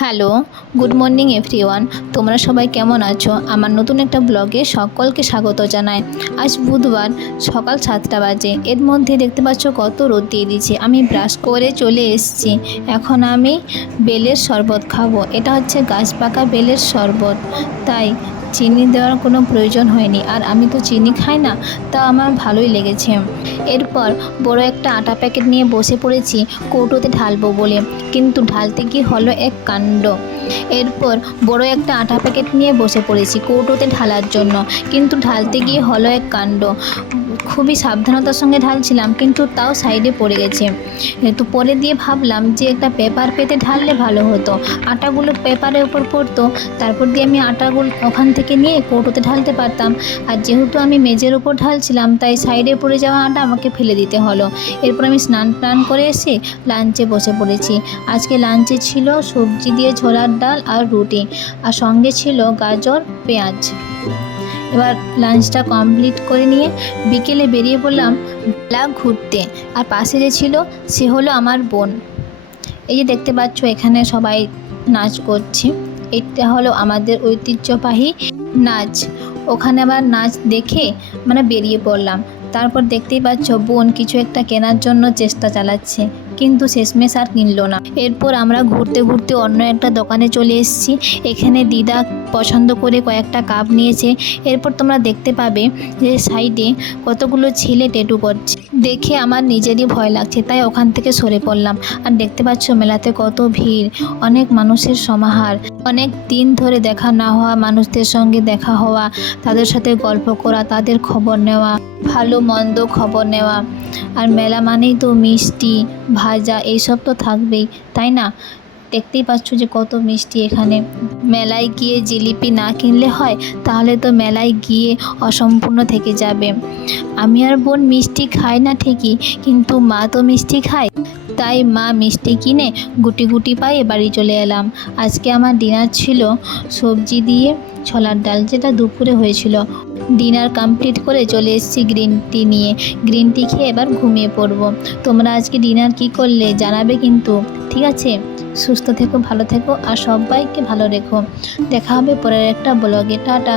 Hello, good morning everyone. তোমরা সবাই কেমন আছো? আমার নতুন একটা ব্লগে সকলকে স্বাগত জানাই। আজ বুধবার সকাল সাতটা বাজে। এর মধ্যে দেখতে পাচ্ছ কত রোদ দিয়ে দিচ্ছে আমি ব্রাশ করে চলে এসেছি। এখন আমি বেলের শরবত খাব। এটা হচ্ছে গাছ পাকা বেলের শরবত। তাই চিনি দেওয়ার কোনো প্রয়োজন হয়নি। আর আমি তো চিনি খাই না, তা আমার ভালোই লেগেছে। এরপর বড় একটা আটা প্যাকেট নিয়ে বসে পড়েছি কৌটোতে ঢালবো বলে। কিন্তু ঢালতে গিয়ে হলো এক কাণ্ড। এরপর বড় একটা আটা প্যাকেট নিয়ে বসে পড়েছি কৌটোতে ঢালার জন্য। কিন্তু ঢালতে গিয়ে হলো এক কাণ্ড। খুবই সাবধানতার সঙ্গে ঢালছিলাম, কিন্তু তাও সাইডে পড়ে গেছে। তো পরে দিয়ে ভাবলাম যে একটা পেপার পেতে ঢাললে ভালো হতো। আটাগুলো পেপারের উপর পড়তো, তারপর দিয়ে আমি আটাগুলো ওখান থেকে নিয়ে কৌটোতে ঢালতে পারতাম। আর যেহেতু আমি মেজের উপর ঢালছিলাম, তাই সাইডে পড়ে যাওয়া আটা আমাকে ফেলে দিতে হলো। এরপর আমি স্নান টান করে এসে লাঞ্চে বসে পড়েছি। আজকে লাঞ্চে ছিল সবজি দিয়ে ছোলার ডাল আর রুটি, আর সঙ্গে ছিল গাজর, পেঁয়াজ। এবার লাঞ্চটা কমপ্লিট করে নিয়ে বিকেলে বেরিয়ে পড়লাম বেলা ঘুরতে। আর পাশে যে ছিল, সে হলো আমার বোন। এই যে দেখতে পাচ্ছ, এখানে সবাই নাচ করছে। এটা হলো আমাদের ঐতিহ্যবাহী নাচ। ওখানে আবার নাচ দেখে মানে বেরিয়ে পড়লাম। তারপর দেখতেই পাচ্ছ, বোন কিছু একটা কেনার জন্য চেষ্টা চালাচ্ছে। কিন্তু শেষমেশ আর কিনলো না। এরপর আমরা ঘুরতে ঘুরতে অন্য একটা দোকানে চলে এসেছি। এখানে দিদা পছন্দ করে কয়েকটা কাপ নিয়েছে। এরপর তোমরা দেখতে পাবে যে সাইডে কতগুলো ছেলে টেটু করছে। দেখে আমার নিজেরই ভয় লাগছে, তাই ওখান থেকে সরে পড়লাম। আর দেখতে পাচ্ছ মেলাতে কত ভিড়, অনেক মানুষের সমাহার। অনেক দিন ধরে দেখা না হওয়া, মানুষদের সঙ্গে দেখা হওয়া, তাদের সাথে গল্প করা, তাদের খবর নেওয়া, ভালো মন্দ খবর নেওয়া। আর মেলা মানেই তো মিষ্টি, ভাজা, এইসব তো থাকবেই, তাই না? দেখতেই পাচ্ছ যে কত মিষ্টি এখানে। মেলায় গিয়ে জিলিপি না কিনলে হয়, তাহলে তো মেলায় গিয়ে অসম্পূর্ণ থেকে যাবে। আমি আর বোন মিষ্টি খাই না ঠিকই, কিন্তু মা তো মিষ্টি খায়। তাই মা মিষ্টি কিনে গুটি গুটি পায়ে বাড়ি চলে এলাম। আজকে আমার ডিনার ছিল সবজি দিয়ে ছোলার ডাল, যেটা দুপুরে হয়েছিল। ডিনার কমপ্লিট করে চলে এসেছি গ্রিন টি নিয়ে। গ্রিন টি খেয়ে এবার ঘুমিয়ে পড়ব। তোমরা আজকে ডিনার কি করলে জানাবে কিন্তু। ঠিক আছে? সুস্থ থেকো, ভালো থেকো, আর সবাইকে ভালো রেখো। দেখা হবে পরের একটা ব্লগে। টাটা।